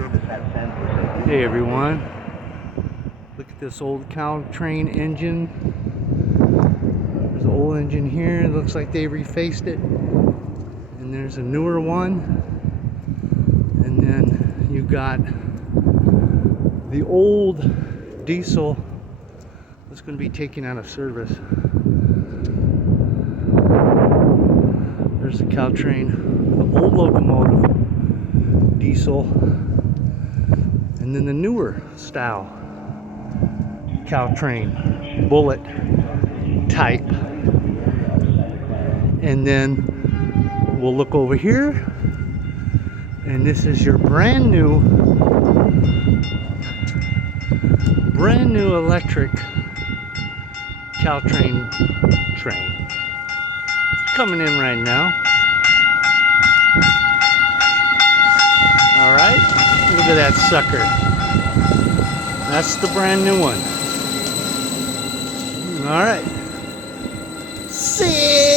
Hey everyone, look at this old Caltain engine. There's an old engine here, it looks like they refaced it. And there's a newer one. And then you got the old diesel that's going to be taken out of service. There's the Caltain, the old locomotive diesel. And then the newer style Caltain bullet type. And then we'll look over here, and this is your brand new electric Caltain train. It's coming in right now. All right, look at that sucker. That's the brand new one. All right. See